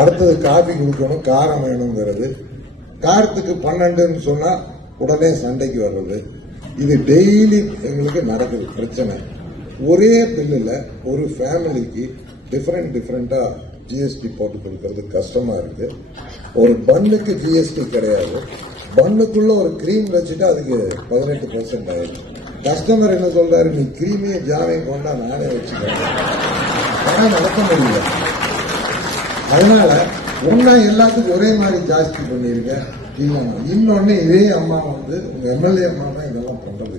அடுத்தது காபி கொடுக்கணும், காரம் வேணுங்கிறது. காரத்துக்கு 12ன்னு சொன்னா உடனே சண்டைக்கு வர்றது. இது டெய்லி எங்களுக்கு நடக்குது பிரச்சனை. ஒரே பில்லுல ஒரு ஃபேமிலிக்கு டிஃபரெண்டா ஜிஎஸ்டி போட்டு கொடுக்கறது கஷ்டமா இருக்கு. ஒரு பன்னுக்கு ஜிஎஸ்டி கிடையாது. பன்னுக்குள்ள ஒரு கிரீம் வச்சுட்டு அதுக்கு 18% ஆயிடுச்சு. கஸ்டமர் என்ன சொல்றாரு, நீ கிரீமையும் ஜாமையும் கொண்டா நானே வச்சுக்கிறேன். ஆனால் நடக்க முடியல. அதனால ஒன்னா எல்லாத்துக்கும் ஒரே மாதிரி ஜாஸ்தி பண்ணிருக்கேன். இன்னொன்னு இதே அம்மா உங்க எம்எல்ஏ அம்மா தான் இதெல்லாம் பண்றது.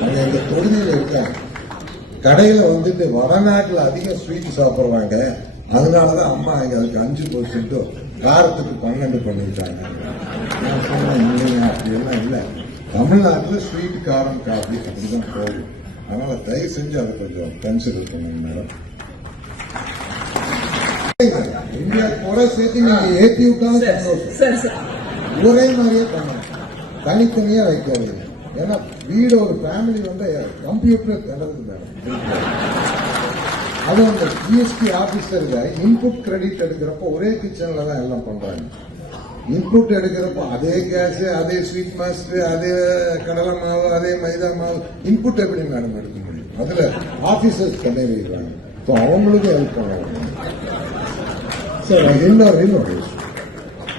அவங்க எங்க தொகுதியில் இருக்காங்க. கடையில வந்துட்டு வடநாட்டுல அதிகம் ஸ்வீட் சாப்பிடுறாங்க. அதனாலதான் அம்மா அதுக்கு 5% காரத்துக்கு 12 பண்ணிட்டாங்க. நான் சொன்னேன் இல்லைங்க, அப்படியெல்லாம் இல்லை. தமிழ்நாட்டில் ஸ்வீட், காரம், காபி அப்படிதான் போகும். அதனால தயவு செஞ்சு அதை கொஞ்சம் கன்சிடர் பண்ணுங்க மேடம். இந்தியா கூட சேர்த்து நீங்க ஏற்றி விட்டாலும் சந்தோஷம். ஒரே மாதிரியே பண்ணணும், தனித்தனியா வைக்காது. ஏன்னா வீடு ஒரு ஃபேமிலி வந்து கம்ப்யூட்டர் நடக்குது மேடம். அதுவும் அந்த ஜிஎஸ்டி ஆபீசருக்கு இன்புட் கிரெடிட் எடுக்கிறப்ப ஒரே கிச்சன்ல தான் எல்லாம் பண்றாங்க. இன்புட் எடுக்கிறப்போ அதே கேஸ், அதே ஸ்வீட் மாஸ்டர், அதே கடலை மாவு, அதே மைதா மாவு, இன்புட் எப்படி மேடம் எடுக்க முடியும்? அதுல ஆபீசர்ஸ் தடை வைக்கிறாங்க. அவங்களுக்கு ஹெல்ப் பண்ணுவாங்க. இன்னொரு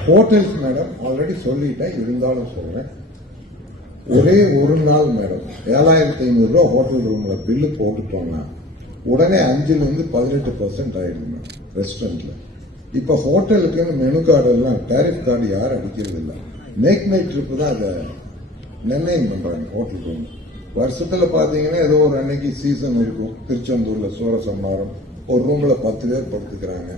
ஹோட்டல்ஸ் மேடம் ஆல்ரெடி சொல்லிட்டேன், இருந்தாலும் சொல்றேன். ஒரே ஒரு நாள் மேடம் 7500 ரூபாய் ஹோட்டல் ரூம்ல பில்லு போட்டுட்டோம்னா உடனே 5லிருந்து 18% ஆயிடுது மேடம் ரெஸ்டாரண்ட்ல. இப்ப ஹோட்டலுக்கு மெனு கார்டு எல்லாம் டேரிஃப் கார்டு யாரும் அடிக்கிறது இல்லை. மேக் மை ட்ரிப் தான் அதை நிர்ணயம் பண்றாங்க ஹோட்டல் ரூம். வருஷத்துல பாத்தீங்கன்னா ஏதோ ஒரு அன்னைக்கு சீசன் இருக்கும். திருச்செந்தூர்ல சூரசம்மாரம் ஒரு ரூம்ல 10 பேர் படுத்துக்கிறாங்க.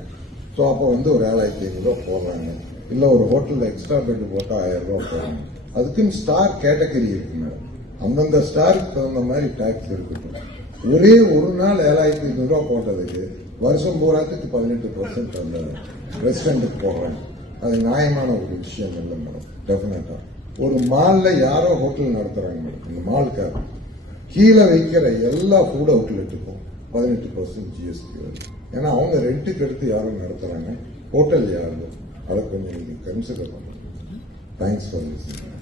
ஸோ அப்போ ஒரு 7500 ரூபாய் போடுறாங்க. இல்ல ஒரு ஹோட்டல்ல எக்ஸ்ட்ரா பெட் போட்டா 1000 ரூபாய் போடுறாங்க. அதுக்குன்னு ஸ்டார் கேட்டகரி இருக்கு மேடம். அந்தந்த ஸ்டாருக்கு தகுந்த மாதிரி டாக்ஸ் இருக்கு. ஒரே ஒரு நாள் 7500 ரூபாய் போட்டதுக்கு வருஷம் பூராத்துக்கு 18% அந்த ரெஸ்டாரண்ட்டுக்கு போடுறாங்க. அது நியாயமான ஒரு விஷயம் இல்லை மேடம். டெஃபினட்டா ஒரு மால்ல யாரோ ஹோட்டல் நடத்துறாங்க மேடம். இந்த மாலுக்காக கீழே வைக்கிற எல்லா ஃபுட் அவுட்லெட்டுக்கும் 18% ஜிஎஸ்டி வருது. ஏன்னா அவங்க ரெண்டுக்கு எடுத்து யாரும் நடத்துறாங்க, ஹோட்டல் யாரும். அதை கொஞ்சம் நீங்க கன்சிடர் பண்ணுங்க. Thanks for listening.